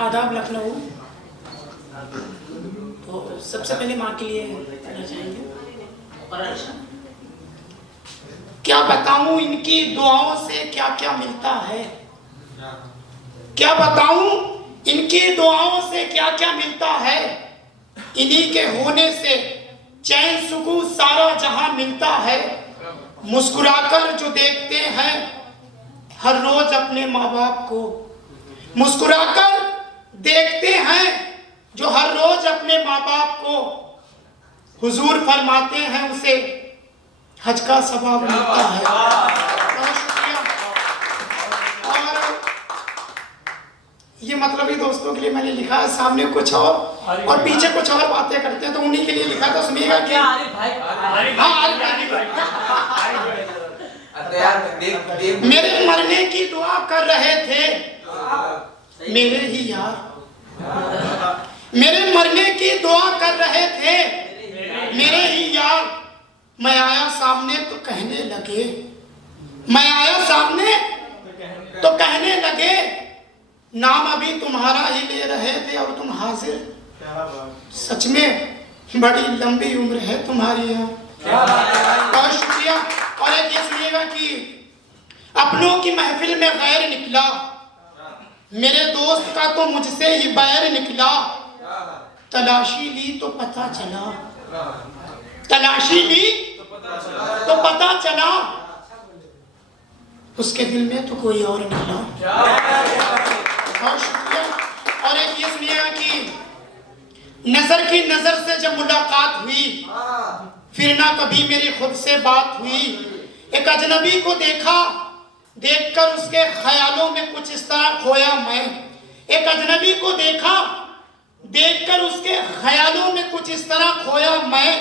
आदाब लखनऊ। तो सबसे पहले माँ के लिए पढ़ना चाहेंगे। क्या बताऊं इनकी दुआओं से क्या क्या मिलता है, क्या बताऊं इनकी दुआओं से क्या क्या मिलता है। इन्हीं के होने से चैन सुकून सारा जहां मिलता है। मुस्कुराकर जो देखते हैं हर रोज अपने माँ बाप को, मुस्कुराकर देखते हैं जो हर रोज अपने माँ बाप को। हुजूर फरमाते हैं उसे हज का सवाब मिलता है। बहुत शुक्रिया। और ये मतलब ही दोस्तों के लिए मैंने लिखा है, सामने कुछ और पीछे कुछ और बातें करते हैं, तो उन्हीं के लिए लिखा था। सुनिएगा कि मेरे मरने की दुआ कर रहे थे मेरे ही यार, मेरे मरने की दुआ कर रहे थे मेरे ही यार। मैं आया सामने तो कहने लगे, मैं आया सामने तो कहने लगे, नाम अभी तुम्हारा ही ले रहे थे और तुम हाजिर। सच में बड़ी लंबी उम्र है तुम्हारी यहाँ। बहुत शुक्रिया। और एक ये सुनिएगा कि अपनों की महफिल में गैर निकला, मेरे दोस्त का तो मुझसे ही बैर निकला। तलाशी ली तो पता चला, तलाशी ली तो पता चला, उसके दिल में तो कोई और निकला। बहुत शुक्रिया। और एक ये सुनिएगा कि नजर की नजर से जब मुलाकात हुई, फिर ना कभी मेरी खुद से बात हुई। एक अजनबी को देखा, देखकर उसके ख्यालों में कुछ इस तरह खोया मैं। एक अजनबी को देखा, देखकर उसके ख्यालों में कुछ इस तरह खोया मैं।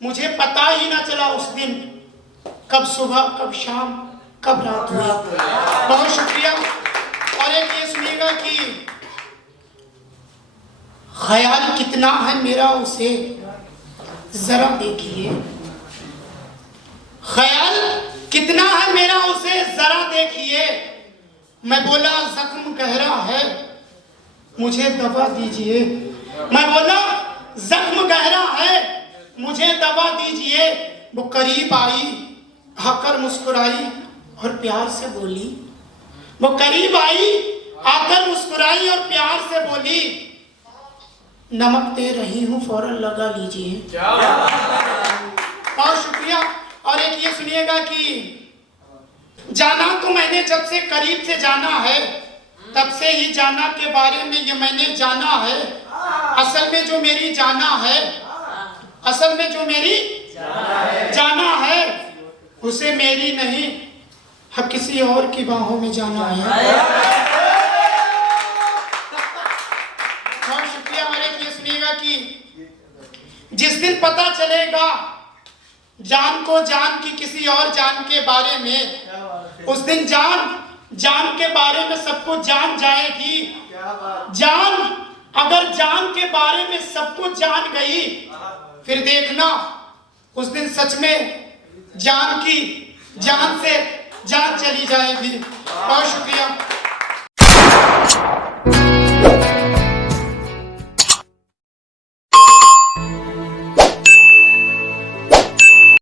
मुझे पता ही ना चला उस दिन कब सुबह कब शाम कब रात हुई। बहुत शुक्रिया। और एक ये सुनिएगा कि ख्याल कितना है मेरा उसे जरा देखिए, ख्याल कितना है मेरा उसे जरा देखिए। मैं बोला जख्म गहरा है मुझे दवा दीजिए, मैं बोला जख्म गहरा है मुझे दवा दीजिए। वो करीब आई, आकर मुस्कुराई और प्यार से बोली, वो करीब आई आकर मुस्कुराई और प्यार से बोली, नमक दे रही हूँ फौरन लगा लीजिए। बहुत शुक्रिया। और एक ये सुनिएगा कि जाना तो मैंने जब से करीब से जाना है, तब से ही जाना के बारे में ये मैंने जाना है। असल में जो मेरी जाना है, असल में जो मेरी जाना है उसे मेरी नहीं हाँ किसी और की बाहों में जाना है। बहुत शुक्रिया। और एक ये सुनिएगा कि जिस दिन पता चलेगा जान को जान की किसी और जान के बारे में, उस दिन जान के बारे में सब कुछ जान जाएगी। जान अगर जान के बारे में सब कुछ जान गई, फिर देखना उस दिन सच में जान की जान से जान चली जाएगी। बहुत शुक्रिया।